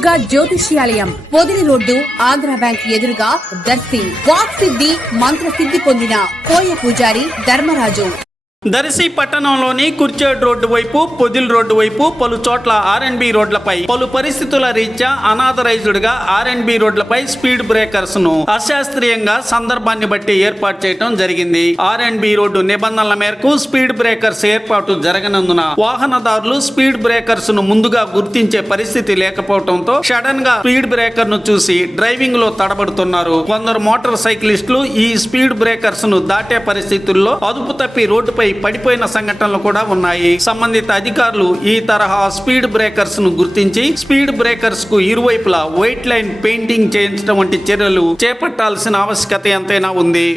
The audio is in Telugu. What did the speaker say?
దుర్గా జ్యోతిష్యాలయం, పొదిలి రోడ్డు, ఆంధ్ర బ్యాంక్ ఎదురుగా, దర్శి. వాక్సిద్ధి, మంత్రసిద్ధి పొందిన కోయ పూజారి ధర్మరాజు. దర్శి పట్టణంలోని కుర్చేడ్ రోడ్డు వైపు, పొదిల్ రోడ్డు వైపు పలు చోట్ల R&B రోడ్లపై పలు పరిస్థితుల రీత్యా అనాథరైజ్డ్ గా R&B రోడ్లపై స్పీడ్ బ్రేకర్స్ ను అశాస్త్రీయంగా సందర్భాన్ని బట్టి ఏర్పాటు చేయడం జరిగింది. R&B రోడ్డు నిబంధనల మేరకు స్పీడ్ బ్రేకర్స్ ఏర్పాటు జరగనందున వాహనదారులు స్పీడ్ బ్రేకర్స్ ను ముందుగా గుర్తించే పరిస్థితి లేకపోవడంతో సడన్ గా స్పీడ్ బ్రేకర్ ను చూసి డ్రైవింగ్ లో తడబడుతున్నారు. కొందరు మోటార్ సైక్లిస్టులు ఈ స్పీడ్ బ్రేకర్స్ ను దాటే పరిస్థితుల్లో అదుపు తప్పి రోడ్డుపై పడిపోయిన సంఘటనలు కూడా ఉన్నాయి. సంబంధిత అధికారులు ఈ తరహా స్పీడ్ బ్రేకర్స్ ను గుర్తించి స్పీడ్ బ్రేకర్స్ కు ఇరువైపులా వైట్ లైన్ పెయింటింగ్ చేయించడం వంటి చర్యలు చేపట్టాల్సిన ఆవశ్యకత ఎంతైనా ఉంది.